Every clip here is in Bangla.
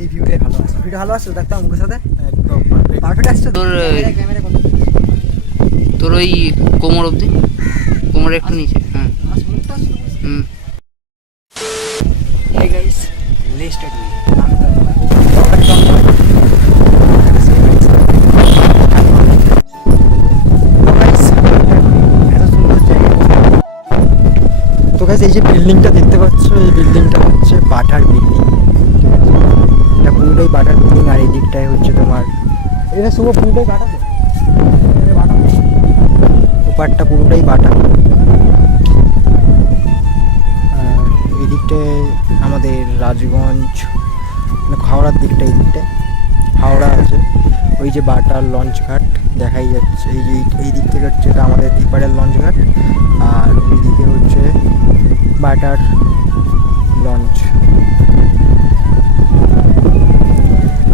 এই ভিউটাই ভালো আসছে, ভিডিও ভালো আসছে দেখতাম মুখের সাথে একদম পারফেক্ট আসছে। তোর ওই কোমর অবধি, কোমর একটু নিচে। হ্যাঁ হুম। Hey guys, let's start with তো গাইস এই যে বিল্ডিংটা দেখতে পাচ্ছ, এই বিল্ডিংটা হচ্ছে বাটার বিল্ডিং। এটা পুরোটাই বাটার বিল্ডিং আর এই দিকটায় হচ্ছে তোমার এটা শুভ পুরোটাই বাটা, তো বাটা ওপারটা পুরোটাই বাটা। এই দিকটায় আমাদের রাজগঞ্জ মানে হাওড়ার দিকটা, এই দিকটায় হাওড়া আছে। ওই যে বাটার লঞ্চ ঘাট দেখাই যাচ্ছে, এই দিক থেকে হচ্ছে এটা আমাদের এপারের লঞ্চ ঘাট, আর ওই দিকে হচ্ছে বাটার লঞ্চ।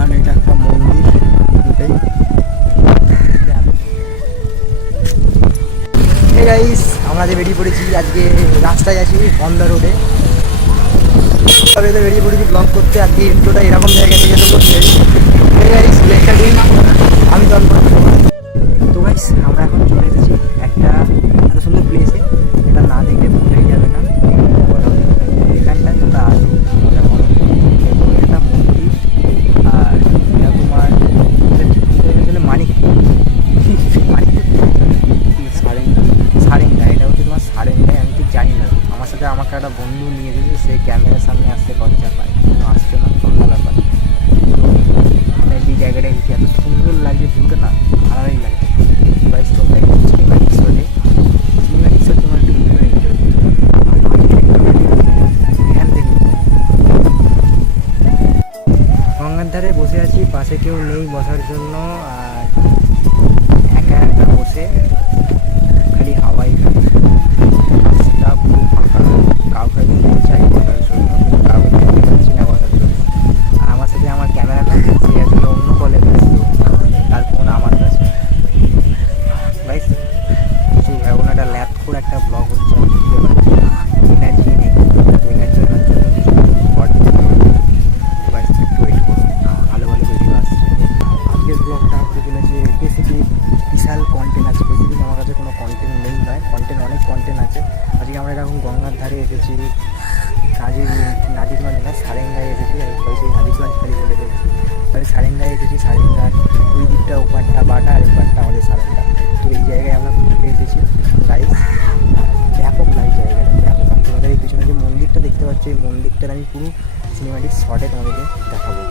আর এটা একটা মন্দির, এটাই। এই গাইস আমরা যে বেরিয়ে পড়েছি আজকে, রাস্তায় আছি অন দ্য রোডে, তবে তো বেরিয়ে পড়েছি ব্লগ করতে। আজকে ইন্ট্রোটা এরকম জায়গা থেকে তো করতে। এই গাইস লেখা দিন, আমি তো গাইস আমরা এখন চলে এসেছি একটা এত সুন্দর প্লেসে, এটা না দেখলে বোঝাই যাবে না। এখানটায় তোমরা আসো, মজা করো। একটা মন্দির, আর এটা তোমার মানিকপুর সারেঙ্গা, এটা হচ্ছে তোমার সারেঙ্গায়। আমি ঠিক জানি না, আমার সাথে আমাকে একটা বন্ধু নিয়ে গেছে, সে ক্যামেরার সামনে আসতে লজ্জা পায়, কিন্তু আসছে না, ঠান্ডা ব্যাপার। তো আমি এই জায়গাটায় এসেছি, এত সুন্দর লাগছে ভিউটা, না আলাদাই লাগছে। বাইশ তোমরা একটু সিনেমাটিক শটে তোমার একটু ভিডিও এনজয় এখান থেকে গঙ্গার ধারে বসে আছি, পাশে কেউ নেই বসার জন্য, আর একা একা বসে খালি হাওয়াই খাচ্ছে। রাস্তা পুরো ফাঁকা, কাউকে চাই বসার জন্য, কিন্তু কাউকে দেখতে পাচ্ছি না বসার জন্য। আর আমার সাথে আমার ক্যামেরাটা, সে আসলে অন্য কলে ব্যস্ত, তার ফোন আমার কাছে। গাইস কিছু এখন একটা ল্যাপ করে একটা ব্লগ হচ্ছে, আমি বুঝতে পারছি এনার্জি নেই, এনার্জি আনার জন্য কিছু গাইস একটু ওয়েট করুন, ভালো ভালো ভিডিও আসছে। আজকের ব্লগটা হতে চলেছে স্পেসিফিক, বিশাল কন্টেন্ট আছে। স্পেসিফিক আমার কাছে কোনো কন্টেন্ট নেই নয়, অনেক কন্টেন্ট আছে। আজকে আমরা এরকম গঙ্গার ধারে এসেছি, নাজিরগঞ্জ না সারেঙ্গায় এসেছি, আমি সেই নাজিরগঞ্জ খালি বলে ফেলছি। তাহলে সারেঙ্গায় এসেছি, সারেঙ্গার ওই দিকটা ওপারটা বাটা, আর এপারটা আমাদের সারেঙ্গা। তো এই জায়গায় আমরা ঘুরতে এসেছি গাইস, ব্যাপক লাগে জায়গাটা, ব্যাপক। আমি তোমাদের এই পিছনে যে মন্দিরটা দেখতে পাচ্ছি, এই মন্দিরটার আমি পুরো সিনেমাটিক শটে তোমাদেরকে দেখাবো।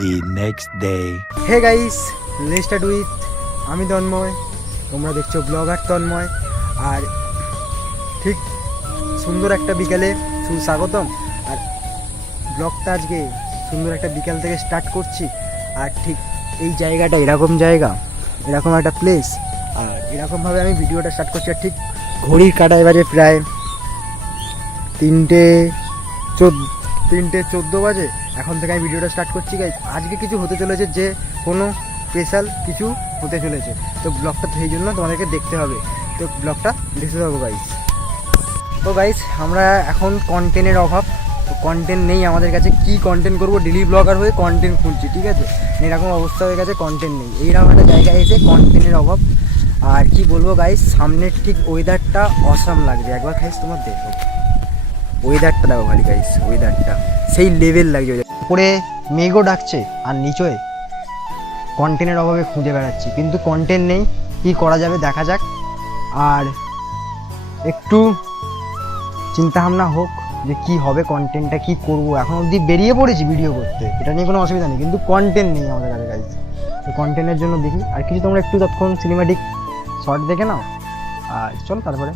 The next day. Hey guys, let's start with আমি তন্ময়, তোমরা দেখছো ব্লগার তন্ময়। আর ঠিক সুন্দর একটা বিকালে সুস্বাগতম। আর ব্লগটা আজকে সুন্দর একটা বিকাল থেকে স্টার্ট করছি। আর ঠিক এই জায়গাটা এরকম জায়গা, এরকম একটা প্লেস, আর এরকমভাবে আমি ভিডিওটা স্টার্ট করছি। আর ঠিক ঘড়ির কাঁটায় বাজে প্রায় 3:14 বাজে। এখন থেকে আমি ভিডিওটা স্টার্ট করছি গাইস। আজকে কিছু হতে চলেছে, যে কোনো স্পেশাল কিছু হতে চলেছে, তো ব্লগটা সেই জন্য তোমাদেরকে দেখতে হবে, তো ব্লগটা দেখতে থাকো গাইস। তো গাইস আমরা এখন কন্টেন্টের অভাব, তো কন্টেন্ট নেই আমাদের কাছে, কি কন্টেন্ট করবো, ডেলি ব্লগার হয়ে কন্টেন্ট খুঁজছি, ঠিক আছে। এরকম অবস্থা হয়ে গেছে, কন্টেন্ট নেই, এইরকম একটা জায়গায় এসে কন্টেন্টের অভাব। আর কি বলবো গাইস, সামনের ঠিক ওয়েদারটা অসাম লাগবে, একবার গাইস তোমার দেখো ওয়েদারটা, দেখো খালি গাইস ওয়েদারটা সেই লেভেল লাগছে। উপরে মেঘও ডাকছে আর নিচে কন্টেন্টের অভাবে খুঁজে বেড়াচ্ছি, কিন্তু কন্টেন্ট নেই, কি করা যাবে দেখা যাক। আর একটু চিন্তাভাবনা হোক যে কি হবে, কন্টেন্টটা কি করব। এখন অবধি বেরিয়ে পড়েছি ভিডিও করতে, এটা নিয়ে কোনো অসুবিধা নেই, কিন্তু কন্টেন্ট নেই আমাদের কাছে গাইস। তো কন্টেন্টের জন্য দেখি আর কিছু, তোমরা একটু তৎক্ষণ সিনেমাটিক শর্ট দেখে নাও, আর চল তারপরে।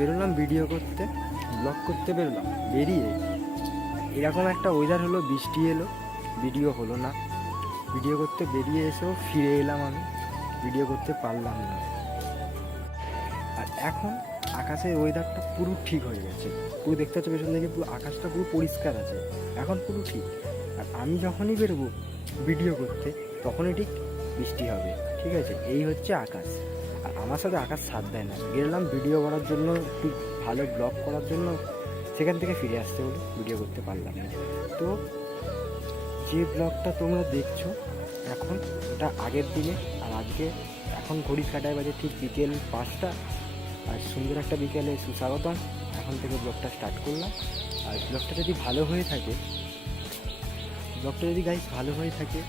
বেরোলাম ভিডিও করতে, ব্লগ করতে বেরোলাম, বেরিয়ে এরকম একটা ওয়েদার হলো, বৃষ্টি এলো, ভিডিও হলো না। ভিডিও করতে বেরিয়ে এসেও ফিরে এলাম, আমি ভিডিও করতে পারলাম না। আর এখন আকাশের ওয়েদারটা পুরো ঠিক হয়ে গেছে, পুরো দেখতে পাচ্ছ পেছন থেকে পুরো আকাশটা পুরো পরিষ্কার আছে, এখন পুরো ঠিক। আর আমি যখনই বেরোবো ভিডিও করতে তখনই ঠিক বৃষ্টি হবে, ঠিক আছে? এই হচ্ছে আকাশ। আর আমার সাথে আকাশ সাথ দেয় না। গেলাম ভিডিও করার জন্য, একটু ভালো ব্লগ করার জন্য, সেখান থেকে ফিরে আসতে বলে ভিডিও করতে পারলাম না। তো যে ব্লগটা তোমরা দেখছো এখন, ওটা আগের দিনে। আর আজকে এখন ঘড়ির কাঁটায় বাজে ঠিক বিকেল 5টা। আর সুন্দর একটা বিকেলে সুস্বাগতম। এখন থেকে ব্লগটা স্টার্ট করলাম। আর ব্লগটা যদি ভালো হয়ে থাকে, ব্লগটা যদি গাইস ভালো হয়ে থাকে,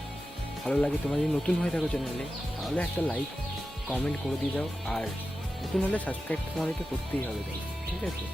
ভালো লাগে, তোমরা যদি নতুন হয়ে থাকো চ্যানেলে, তাহলে একটা লাইক কমেন্ট করে দিয়ে যাও। আর নতুন হলে সাবস্ক্রাইব তোমাদেরকে করতেই হবে গাইস, ঠিক আছে?